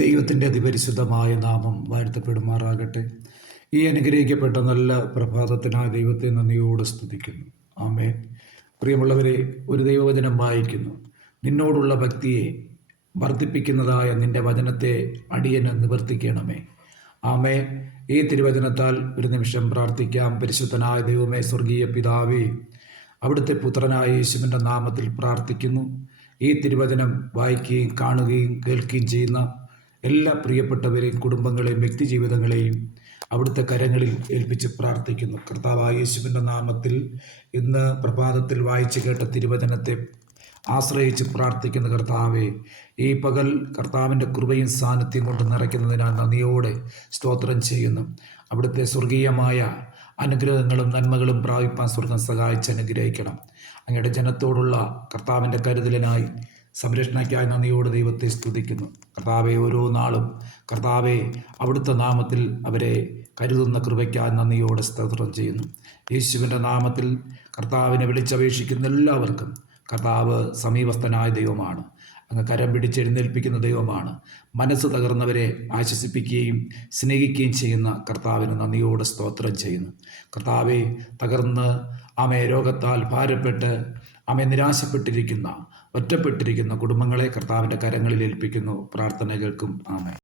ദൈവത്തിൻ്റെ അതിപരിശുദ്ധമായ നാമം വാഴ്ത്തപ്പെടുമാറാകട്ടെ. ഈ അനുഗ്രഹിക്കപ്പെട്ട നല്ല പ്രഭാതത്തിനായി ദൈവത്തെ നന്ദിയോടെ സ്തുതിക്കുന്നു. ആമേൻ. പ്രിയമുള്ളവരെ, ഒരു ദൈവവചനം വായിക്കുന്നു. നിന്നോടുള്ള ഭക്തിയെ വർദ്ധിപ്പിക്കുന്നതായ നിൻ്റെ വചനത്തെ അടിയന് നിവർത്തിക്കണമേ. ആമേൻ. ഈ തിരുവചനത്താൽ ഒരു നിമിഷം പ്രാർത്ഥിക്കാം. പരിശുദ്ധനായ ദൈവമേ, സ്വർഗീയ പിതാവേ, അവിടുത്തെ പുത്രനായ യേശുവിൻ്റെ നാമത്തിൽ പ്രാർത്ഥിക്കുന്നു. ഈ തിരുവചനം വായിക്കുകയും കാണുകയും കേൾക്കുകയും ചെയ്യുന്ന എല്ലാ പ്രിയപ്പെട്ടവരെയും, കുടുംബങ്ങളെയും, വ്യക്തിജീവിതങ്ങളെയും അവിടുത്തെ കരങ്ങളിൽ ഏൽപ്പിച്ച് പ്രാർത്ഥിക്കുന്നു. കർത്താവായ യേശുവിൻ്റെ നാമത്തിൽ ഇന്ന് പ്രഭാതത്തിൽ വായിച്ചു കേട്ട തിരുവചനത്തെ ആശ്രയിച്ച് പ്രാർത്ഥിക്കുന്ന കർത്താവെ, ഈ പകൽ കർത്താവിൻ്റെ കൃപയും സാന്നിധ്യം കൊണ്ട് നിറയ്ക്കുന്നതിനാൽ നന്ദിയോടെ സ്തോത്രം ചെയ്യുന്നു. അവിടുത്തെ സ്വർഗീയമായ അനുഗ്രഹങ്ങളും നന്മകളും പ്രാപിപ്പാൻ സ്വർഗം സഹായിച്ച് അനുഗ്രഹിക്കണം. അങ്ങയുടെ ജനത്തോടുള്ള കർത്താവിൻ്റെ കരുതലിനായി, സംരക്ഷണയ്ക്കായി നന്ദിയോട് ദൈവത്തെ സ്തുതിക്കുന്നു. കർത്താവെ, ഓരോ നാളും കർത്താവെ അവിടുത്തെ നാമത്തിൽ അവരെ കരുതുന്ന കൃപയ്ക്കായി നന്ദിയോടെ സ്തോത്രം ചെയ്യുന്നു. യേശുവിൻ്റെ നാമത്തിൽ കർത്താവിനെ വിളിച്ചപേക്ഷിക്കുന്ന എല്ലാവർക്കും കർത്താവ് സമീപസ്ഥനായ ദൈവമാണ്. അങ്ങ് കരം പിടിച്ചെഴുന്നേൽപ്പിക്കുന്ന ദൈവമാണ്. മനസ്സ് തകർന്നവരെ ആശ്വസിപ്പിക്കുകയും സ്നേഹിക്കുകയും ചെയ്യുന്ന കർത്താവിന് നന്ദിയോടെ സ്തോത്രം ചെയ്യുന്നു. കർത്താവെ, തകർന്ന് രോഗത്താൽ ഭാരപ്പെട്ട് നിരാശപ്പെട്ടിരിക്കുന്ന, ഒറ്റപ്പെട്ടിരിക്കുന്ന കുടുംബങ്ങളെ കർത്താവിൻ്റെ കരങ്ങളിൽ ഏൽപ്പിക്കുന്നു. പ്രാർത്ഥന കേൾക്കും. ആമേൻ.